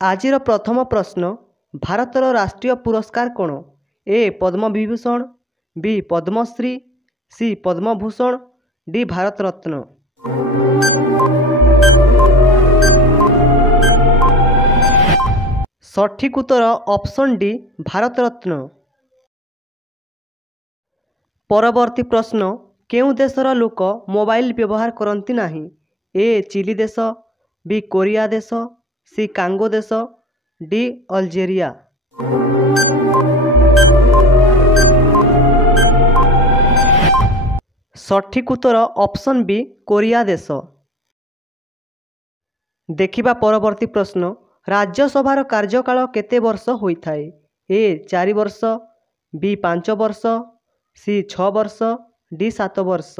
आजिर प्रथम प्रश्न भारतर राष्ट्रीय पुरस्कार कौन? ए पद्म विभूषण, बी पद्मश्री, सी पद्मभूषण, डी भारत रत्न। सठिक उत्तर ऑप्शन डी भारत रत्न। परवर्ती प्रश्न केउं देशर लोक मोबाइल व्यवहार करती नहीं? ए चिली देश, बी कोरिया देश, सी कांगो देश, डी अल्जेरिया। सठिक उत्तर ऑप्शन बी कोरिया देश। देखिबा परवर्ती प्रश्न राज्यसभार कार्यकाल केते वर्ष होइथाए? ए 4 वर्ष, बी 5 वर्ष, सी 6 वर्ष, डी 7 वर्ष।